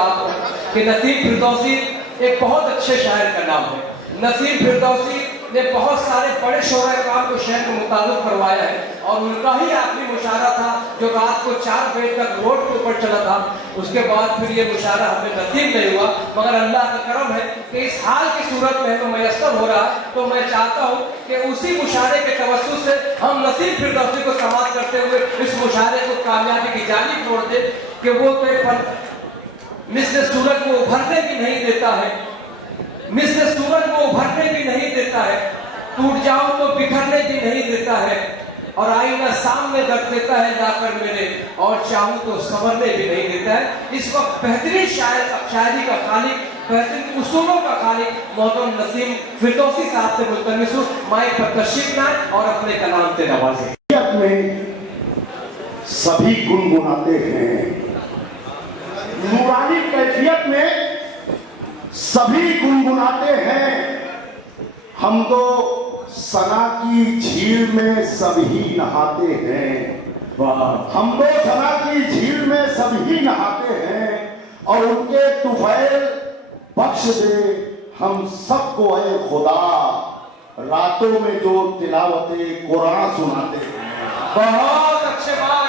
आपको कि नसीम फिरदौसी एक बहुत अच्छे शायर का नाम है। नसीम फिरदौसी ने बहुत सारे बड़े शोरा काम को शहर में मुताबिक करवाया है और उनका ही आखिरी मुशायरा था जो रात को 4 बजे तक रोड के ऊपर चला था। उसके बाद फिर ये मुशायरा हमें नसीब नहीं हुआ, मगर अल्लाह का करम है कि इस हाल की सूरत में तो मैसर हो रहा है। तो मैं चाहता हूँ कि उसी मुशायरे के तवज्जुह से हम नसीम फिरदौसी को समाप्त करते हुए इस मुशायरे को कामयाबी की जानिब छोड़ दे कि वो तो मिस्र सूरज को उभरने की नहीं देता है, मिस्र सूरज को उभरने की नहीं देता है, टूट जाऊं तो बिखरने की नहीं देता है, और आईना सामने रख देता है लाकर मेरे, और चाहूं तो संवरने भी नहीं देता है। इस वक्त बेहतरीन शायरी का खालिक, बेहतरीन उसूलों का खालिक मोहतरम नसीम फिरदौसी साहब से मुल्तमिस हूं, माइक पर तशरीफ लाएं और अपने कलाम से नवाजें। में सभी गुनगुनाते हैं, नूरानी कैफियत में सभी गुनगुनाते हैं। हम तो सना की झील में सभी नहाते हैं, हम तो सना की झील में सभी नहाते हैं, और उनके तुफैल बख्श दे हम सबको ऐ खुदा, रातों में जो तिलावते कुरान सुनाते हैं। बहुत अच्छे बात।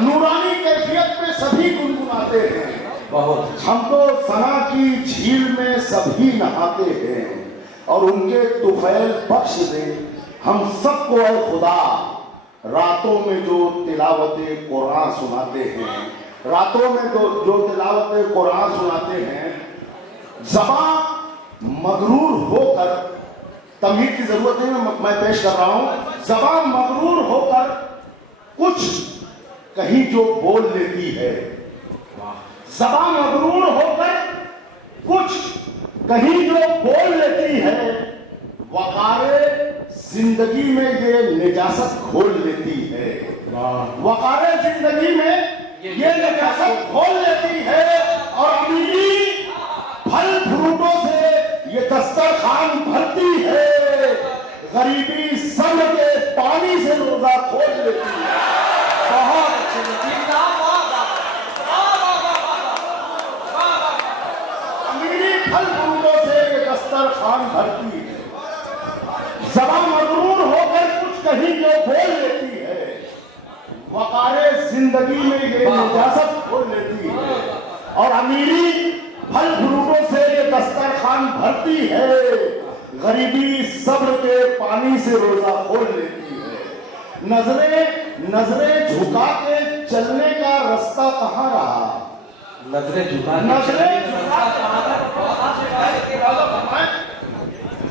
नूरानी कैफियत में सभी गुनगुनाते हैं, बहुत। हम तो सना की झील में सभी नहाते हैं, और उनके तुफैल बख्श दे हम सबको ऐ खुदा, रातों में जो तिलावते कुरान सुनाते हैं, रातों में जो तिलावते कुरान सुनाते हैं। ज़बान मगरूर होकर, तमहीद की जरूरत नहीं, मैं पेश कर रहा हूं। ज़बान मगरूर होकर कुछ कहीं जो बोल लेती है, ज़बान मगरूर होकर कुछ कहीं जो बोल लेती है, वक़ारे जिंदगी में ये निजासत खोल लेती है, वक़ारे जिंदगी में ये निजासत खोल लेती है, और अमीरी फल फ्रूटों से ये दस्तरखान भरती है, गरीबी सब्र के पानी से रोजा खोल लेती है। बहुत अच्छे नसीब अमीरी फल फ्रूटों से ये दस्तरखान भरती है, ज़बान मगरूर होकर कुछ कहीं जो बोल लेती है, वक़ारे जिंदगी में ये इजाजत खोल लेती है, और अमीरी फल फ्रूटों से ये दस्तरखान भरती है, गरीबी सब्र के पानी से रोजा खोल लेती है। नजरें झुका के चलने का रास्ता कहाँ रहा, नजरें झुका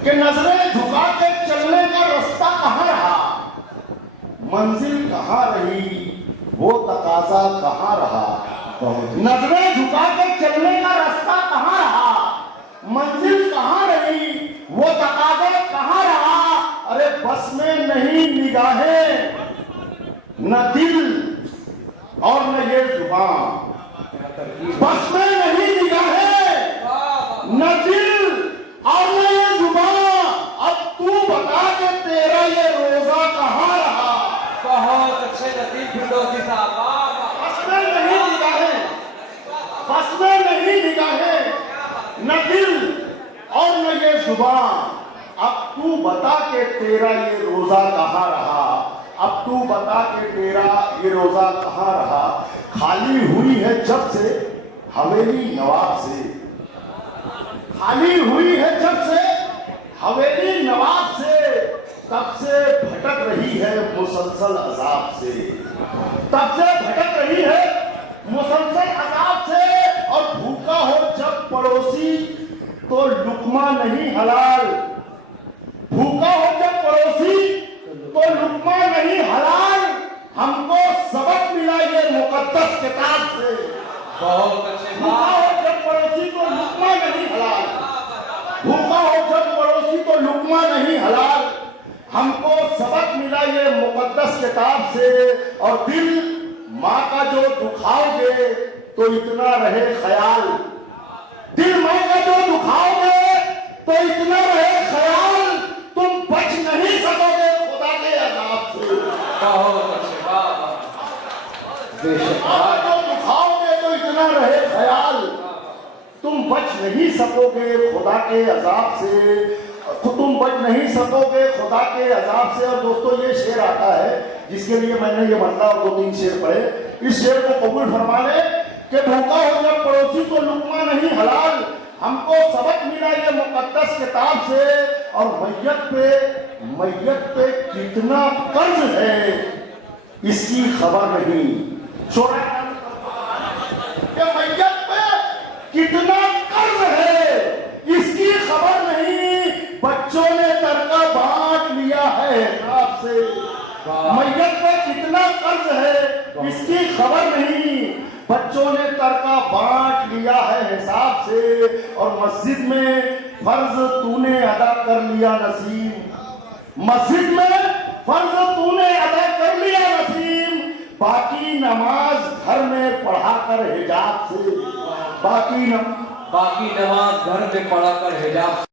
कि नजरें झुका के चलने का रास्ता कहाँ रहा, मंजिल कहाँ रही वो तकाजा कहाँ रहा। नजरें झुका के चलने का रास्ता कहाँ रहा, मंजिल कहाँ रही वो तकाजा कहाँ रहा। अरे बस में नहीं निगाहें, न दिल और न ये जुबान, बस में नहीं निगाहें, न दिल और न ये जुबान, अब तू बता के तेरा ये रोजा कहाँ रहा। बहुत अच्छे नसीब फिरदौसी साहब। बस में नहीं निगाहें, बस में नहीं निगाहें, न दिल और न ये जुबान, अब तू बता के तेरा ये रोजा कहाँ रहा, अब तू बता के तेरा ये रोजा कहाँ रहा। खाली हुई है जब से हवेली नवाब से, खाली हुई है जब से हवेली नवाब से, तब से भटक रही है मुसलसल अजाब से, तब से भटक रही है मुसलसल अजाब से। और भूखा हो जब पड़ोसी तो लुकमा नहीं हलाल, भूखा हो जब पड़ोसी तो लुकमा नहीं हलाल, हमको सबक मिला ये मुकद्दस किताब से। बहुत अच्छे। भूखा हो जब पड़ोसी तो लुकमा नहीं हलाल, भूखा हो जब पड़ोसी तो लुकमा नहीं हलाल, हमको सबक मिला ये मुकद्दस किताब से। और दिल माँ का जो दुखाओगे तो इतना रहे ख्याल, दिल माँ का जो दुखाओगे तो इतना रहे ख्याल, तुम बच नहीं सकोगे खुदा के अज़ाब से। बहुत अच्छे। जो दुखाओगे ना रहे ख्याल, तुम बच नहीं सकोगे खुदा के अजाब से, तुम बच नहीं सकोगे खुदा के अजाब से। और दोस्तों ये शेर आता है जिसके लिए मैंने ये मतलब और 2-3 शेर पढ़े। इस शेर को कबूल फरमा ले कि भूखा हो जब पड़ोसी को लुकमा नहीं हलाल। हमको सबक मिला ये मुकद्दस किताब से। और मैयत पे कितना कर्ज है इसकी खबर नहीं। शोरा मैयत पे कितना कर्ज है इसकी खबर नहीं। बच्चों ने तरका बांट लिया है आपसे। मैयत पे कितना कर्ज है इसकी खबर नहीं। बच्चों ने तरका बांट लिया है हिसाब से। और मस्जिद में फर्ज तूने अदा कर लिया नसीम। मस्जिद में फर्ज तूने अदा कर लिया नसीम। बाकी नमाज घर में पढ़ा कर हिजाब से। बाकी नमाज घर में पढ़ा कर हिजाब